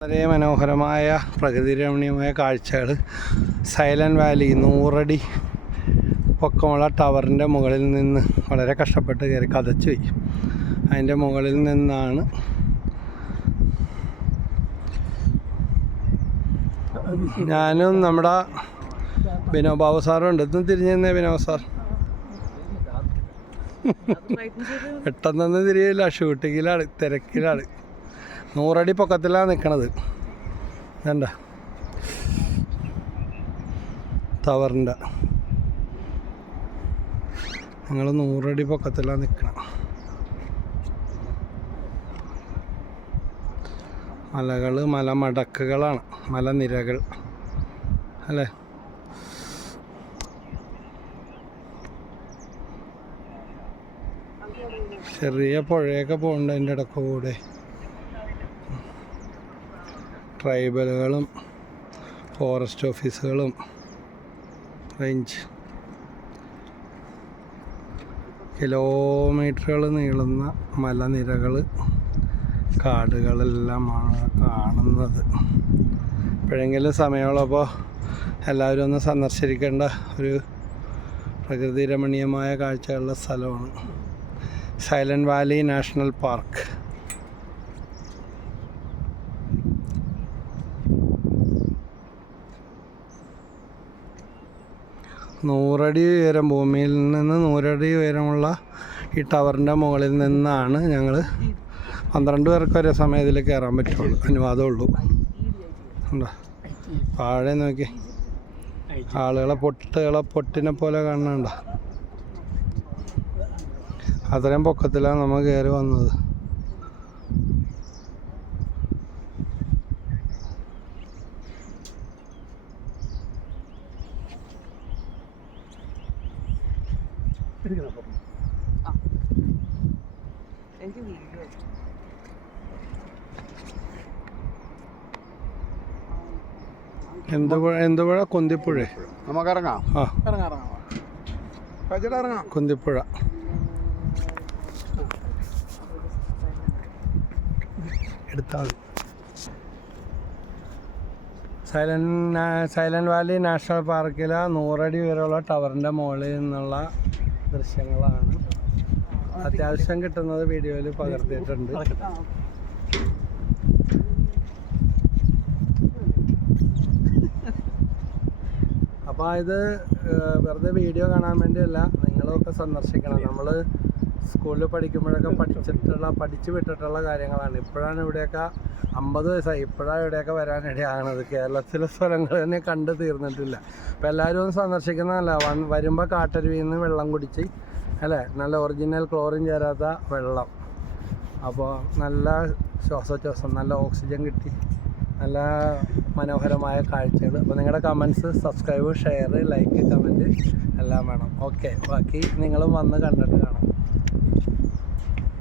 വളരെ മനോഹരമായ പ്രകൃതി രമണീയമായ കാഴ്ചകൾ സൈലന്റ് വാലി നൂറടി പൊക്കമുള്ള ടവറിന്റെ മുകളിൽ നിന്ന് വളരെ കഷ്ടപ്പെട്ട് കയറി കതച്ചു പോയി. അതിന്റെ മുകളിൽ നിന്നാണ് ഞാനും നമ്മുടെ ബാബു സാറും ഉണ്ട്. ഇന്ന് തിരിഞ്ഞു തന്നെ വിനോബ് സാർ. പെട്ടെന്നൊന്നും തിരിയില്ല ഷൂട്ടിങ്ങിലാണ് തിരക്കിലാണ്. നൂറടി പൊക്കത്തിലാണ് നിൽക്കണത് വേണ്ട ടവറിന്റെ. ഞങ്ങൾ നൂറടി പൊക്കത്തിലാണ് നിൽക്കണം മലകൾ മലമടക്കുകളാണ് മലനിരകൾ അല്ലേ? ചെറിയ പുഴയൊക്കെ പോകുന്നുണ്ട് അതിന്റെ ഇടയ്ക്ക് കൂടെ ട്രൈബലുകളും ഫോറസ്റ്റ് ഓഫീസുകളും റേഞ്ച് കിലോമീറ്ററുകൾ നീളുന്ന മലനിരകൾ കാടുകളെല്ലാമാണ് കാണുന്നത്. എപ്പോഴെങ്കിലും സമയമുള്ളപ്പോൾ എല്ലാവരും ഒന്ന് സന്ദർശിക്കേണ്ട ഒരു പ്രകൃതി രമണീയമായ കാഴ്ചകളുള്ള സ്ഥലമാണ് സൈലന്റ് വാലി നാഷണൽ പാർക്ക്. നൂറടി ഉയരം ഭൂമിയിൽ നിന്ന് നൂറടി ഉയരമുള്ള ഈ ടവറിന്റെ മുകളിൽ നിന്നാണ് ഞങ്ങൾ പന്ത്രണ്ട് പേർക്ക് ഒരേ സമയം ഇതിൽ കയറാൻ പറ്റുള്ളൂ. അനുവാദമുള്ളൂ ഉണ്ടോ? താഴെ നോക്കി. ആളുകളെ പൊട്ടുകളെ പൊട്ടിനെ പോലെ കാണണ്ട അത്രയും പൊക്കത്തിലാണ് നമ്മൾ കയറി വന്നത്. എനിക്ക് വീഡിയോ എന്ത് പുഴ എന്ത് പുഴ? കൊന്തിപ്പുഴ. നമുക്ക് ഇറങ്ങാം ആ. ഇറങ്ങാം ഇറങ്ങാം. ഇറങ്ങാം. കുന്തിപ്പുഴ. എടുത്താൽ. സൈലന്റ് സൈലന്റ് വാലി നാഷണൽ പാർക്കിലെ നൂറടി വരെയുള്ള ടവറിന്റെ മുകളിൽ നിന്നുള്ള ദൃശ്യങ്ങളാണ്. അത്യാവശ്യം കിട്ടുന്നത് വീഡിയോയിൽ പകർത്തിയിട്ടുണ്ട്. അപ്പോൾ ഇത് വെറുതെ വീഡിയോ കാണാൻ വേണ്ടിയല്ല നിങ്ങളൊക്കെ സന്ദർശിക്കണം. നമ്മൾ സ്കൂളിൽ പഠിക്കുമ്പോഴൊക്കെ പഠിച്ചിട്ടുള്ള പഠിച്ചു വിട്ടിട്ടുള്ള കാര്യങ്ങളാണ്. ഇപ്പോഴാണ് ഇവിടെയൊക്കെ അമ്പത് വയസ്സായി. ഇപ്പോഴാണ് ഇവിടെയൊക്കെ വരാനിടയാകുന്നത് കേരളത്തിലെ സ്ഥലങ്ങൾ തന്നെ കണ്ടു തീർന്നിട്ടില്ല. അപ്പോൾ എല്ലാവരും ഒന്ന് സന്ദർശിക്കുന്നതല്ല. വൺ വരുമ്പോൾ കാട്ടരുവിയിൽ നിന്ന് വെള്ളം കുടിച്ച് അല്ലേ? നല്ല ഒറിജിനൽ ക്ലോറിൻ ചേരാത്ത വെള്ളം. അപ്പോൾ നല്ല ശ്വാസോച്ഛ്വാസം നല്ല ഓക്സിജൻ കിട്ടി. നല്ല മനോഹരമായ കാഴ്ചകൾ. അപ്പോൾ നിങ്ങളുടെ comments subscribe share like comment എല്ലാം വേണം. ഓക്കെ ബാക്കി നിങ്ങളും വന്ന് കണ്ടിട്ട് കാണാം.